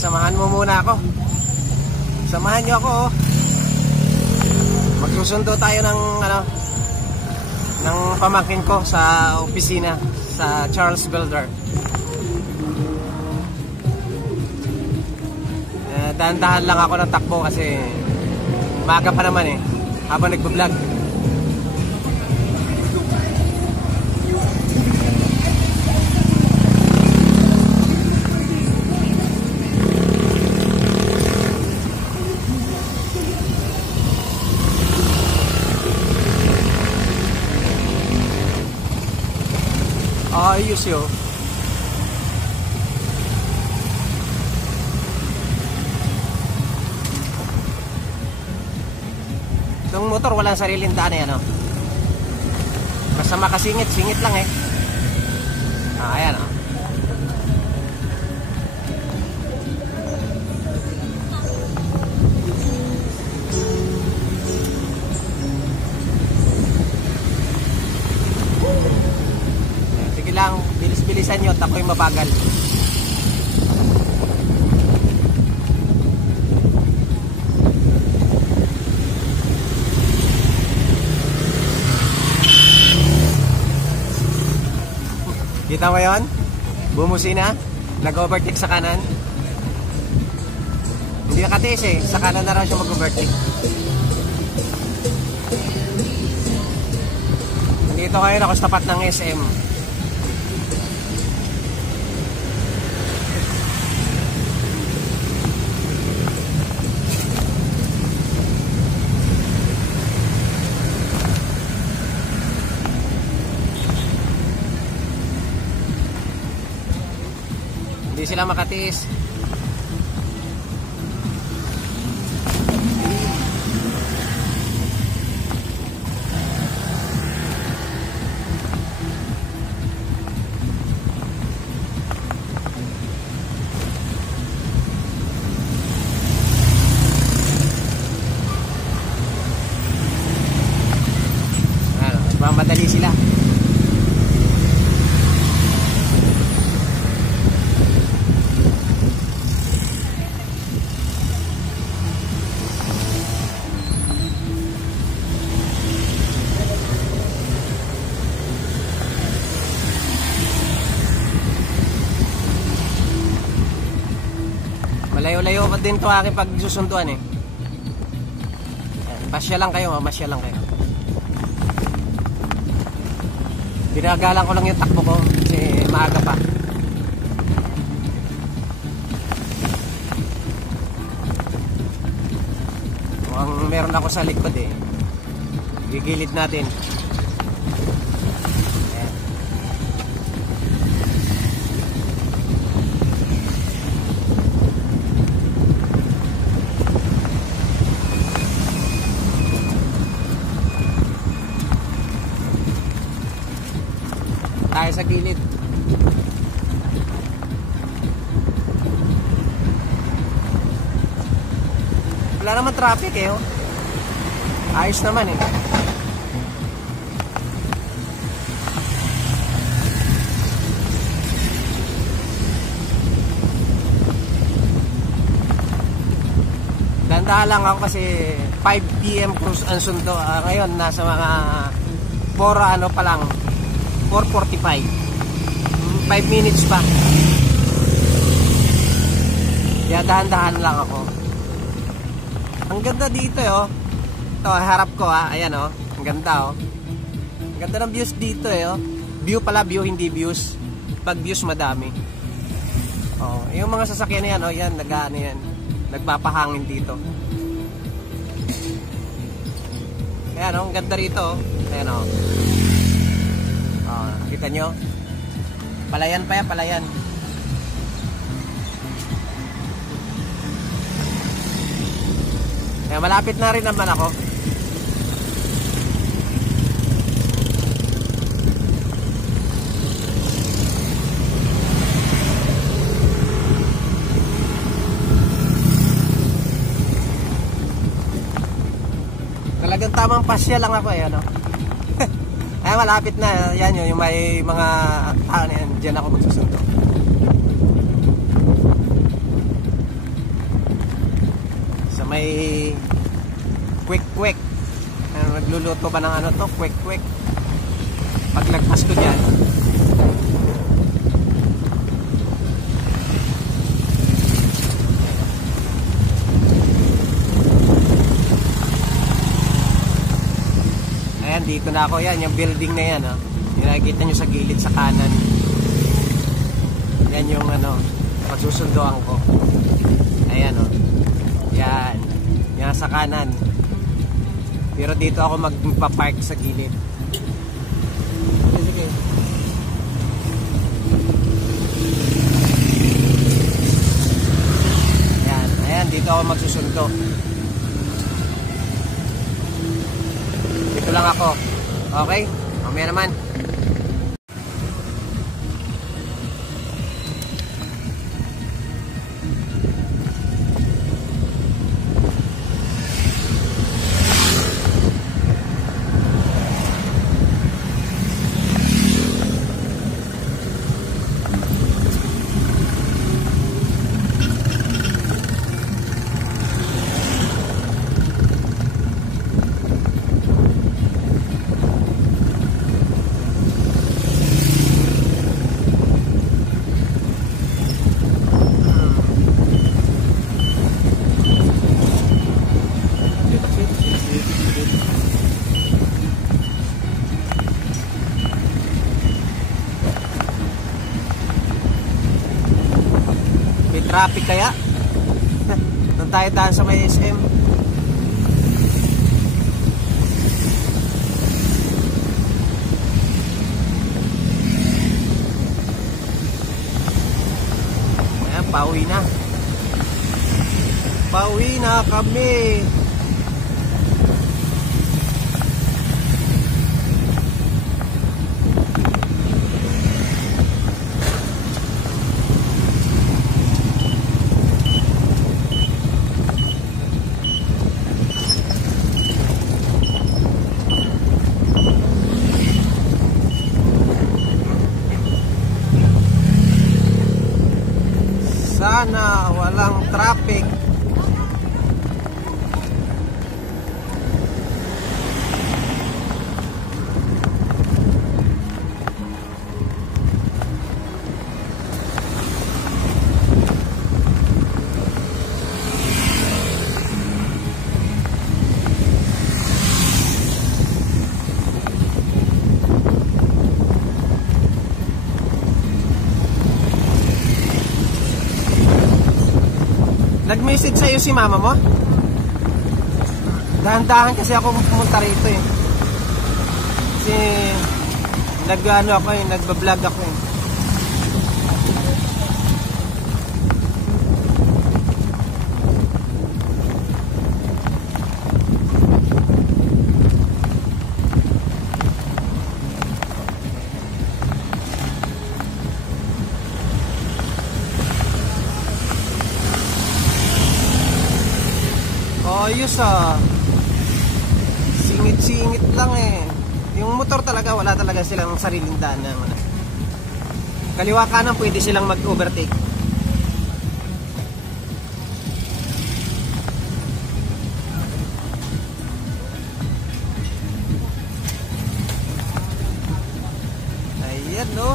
samahan mo muna ako. Samahan nyo ako, oh. Magsusundo tayo ng ng pamangkin ko sa opisina sa Charles Builder. Dahan-dahan lang ako ng takbo kasi maaga pa naman habang nagbo-vlog. Ayos yun. Itong motor walang sariling daan basta makasingit-singit lang ayan sige lang, bilis-bilisan nyo, tako'y mabagal. Kita mo yun? Bumusina, nag-overtake sa kanan. Hindi nakatiis sa kanan na raw siya mag-overtake. Dito ngayon ako sa tapat ng SM. Hindi sila makatiis. Mamadali sila. Malayo-layo pa din to aking pagsusunduan Pasya lang kayo, masya lang kayo. Ginagalang ko lang yung takbo ko kasi maaga pa. Mukhang meron ako sa likod gigilid natin. Tayo sa gilid. Wala naman traffic ayos naman Dandahan lang ako kasi 5 PM cruise ang sundo. Ngayon nasa mga 4 pa lang, 4:45. 5 minutes pa. Kaya dahan-dahan lang ako. Ang ganda dito Ito harap ko ayan ang ganda Ang ganda ng views dito View pala, view hindi views. Pag views madami. Yung mga sasakyan na yan yan, nagpapahangin dito. Ayan ang ganda rito Ayan kita nyo, palayan pa yan, palayan. Kaya malapit na rin naman ako. Talagang tamang pasya lang ako Ay, malapit na. Yan yung may mga tao na yan. Diyan ako magsusundo. may quick. Nagluluto ba ng ano to? Quick. Paglagpas ko dyan, ayan, dito na ako. Yan, yung building na yan, oh. Yung nakikita nyo sa gilid sa kanan, yan yung ano, pagsusunduan ko. Ayan, oh. Yan sa kanan. Pero dito ako magpa-park sa gilid. Sige. Ayan, dito ako magsusundo. Dito lang ako. Okay? Mamaya naman. Traffic kaya? Doon tayo daan sa may SM. Ayan, pauwi na. Pauwi na kami. Sana walang traffic. Nag-message sa'yo si mama mo? Dahan-dahan kasi ako pumunta rito eh. Kasi nag-ano ako eh, nagbablog ako eh. Ayos ah. Singit-singit lang eh. Yung motor talaga, wala talaga silang sariling daan na kaliwa kanan, pwede silang mag-overtake. Ayan no.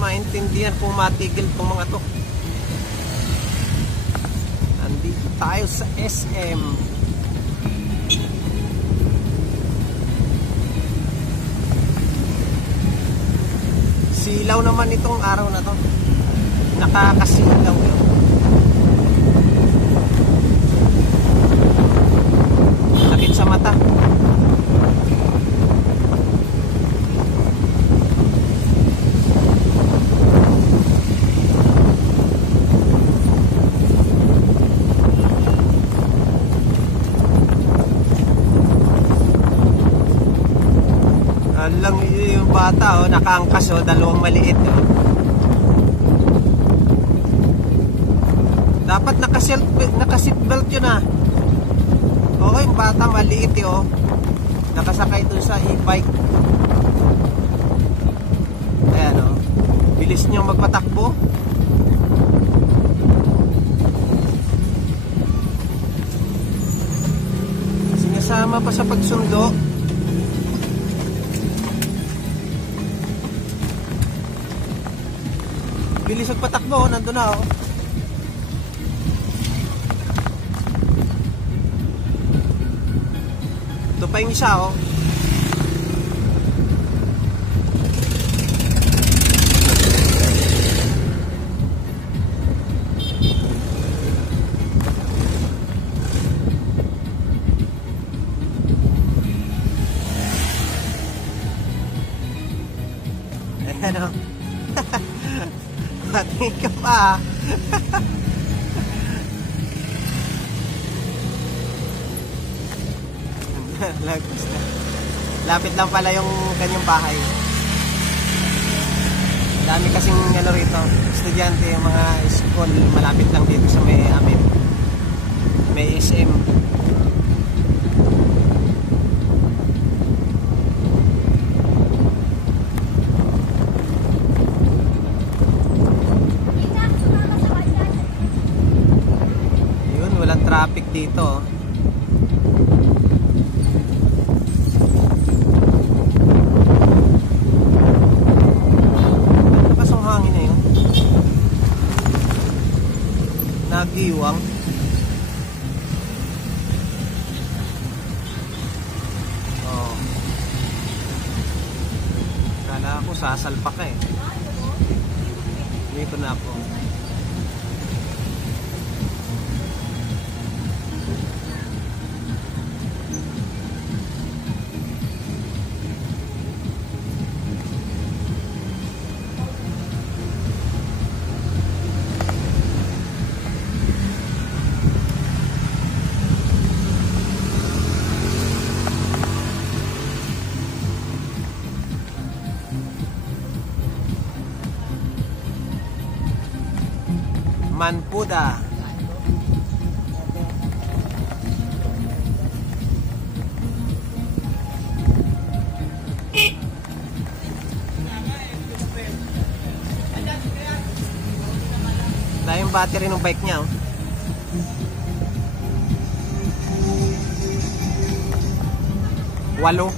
Maintindihan kung matigil itong mga to. Nandito tayo sa SM. Silaw naman itong araw na to. Nakakasilaw yun. Sakit sa mata. Lang yung bata oh, nakaangkas oh, dalawang maliit oh. Dapat naka-seatbelt yun ah. Okay, yung bata maliit eh oh. Nakasakay dun sa e-bike. Ayan oh. Bilis nyo magpatakbo. Sinasama pa sa pagsundo. Bilis magpatakbo, nandun na oh. Ito pa yung isa oh. Ayan oh. Patingin ka pa. Lapit lang pala yung kanyang bahay. Dami kasing ano rito, estudyante, yung mga school malapit lang dito sa may amin. May SM. Walang traffic dito. Lakas ang hangin na yun. Nagiwang. Oh. Kala ko sasalpak ka eh. Dito na ako. Manpuda. Dahil yung battery ng bike niya oh. Walo.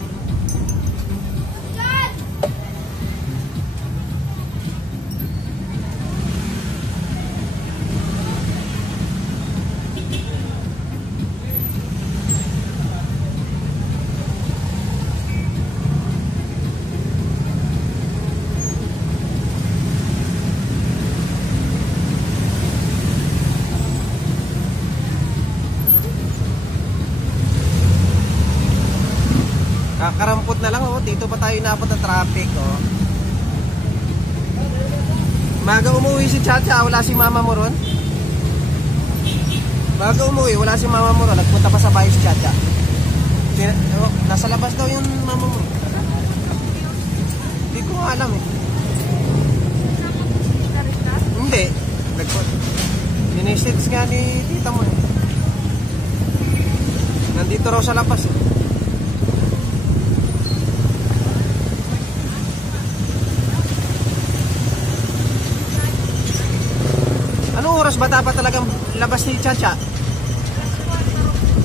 Kakarampot na lang oh, dito pa tayo inabot ng traffic oh. Maga umuwi si Chacha, wala si mama mo ron. Maga umuwi, wala si mama mo ron. Nagpunta pa sa bahay si Chacha. Nasa labas daw yung mama mo. Hindi ko alam eh. Hindi. Minisits nga ni tita mo eh. Nandito raw sa labas eh. Anong oras ba dapat talagang labas ni Chacha?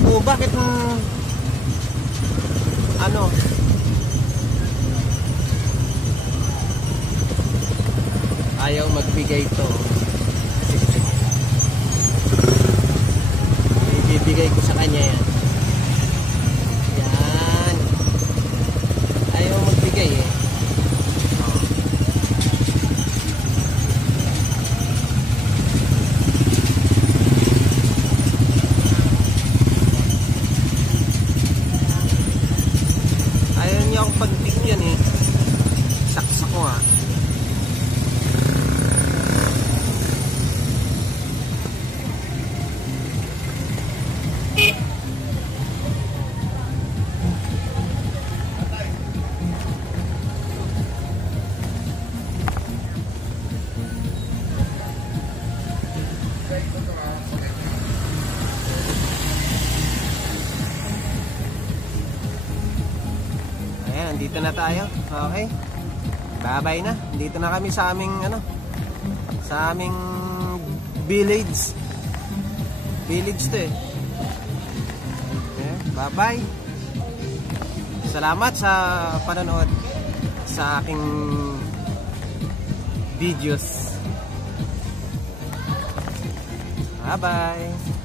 O bakit ano? Ayaw magbigay ito. Ibibigay ko sa kanya yan. Yan. Ayaw magbigay eh. Ako pagbigyan eh. Saksa ko ha. Ayan, dito na tayo. Okay. Bye-bye na. Dito na kami sa aming sa aming village. Village to eh. Okay. Bye-bye. Salamat sa panonood sa aking videos. Bye-bye.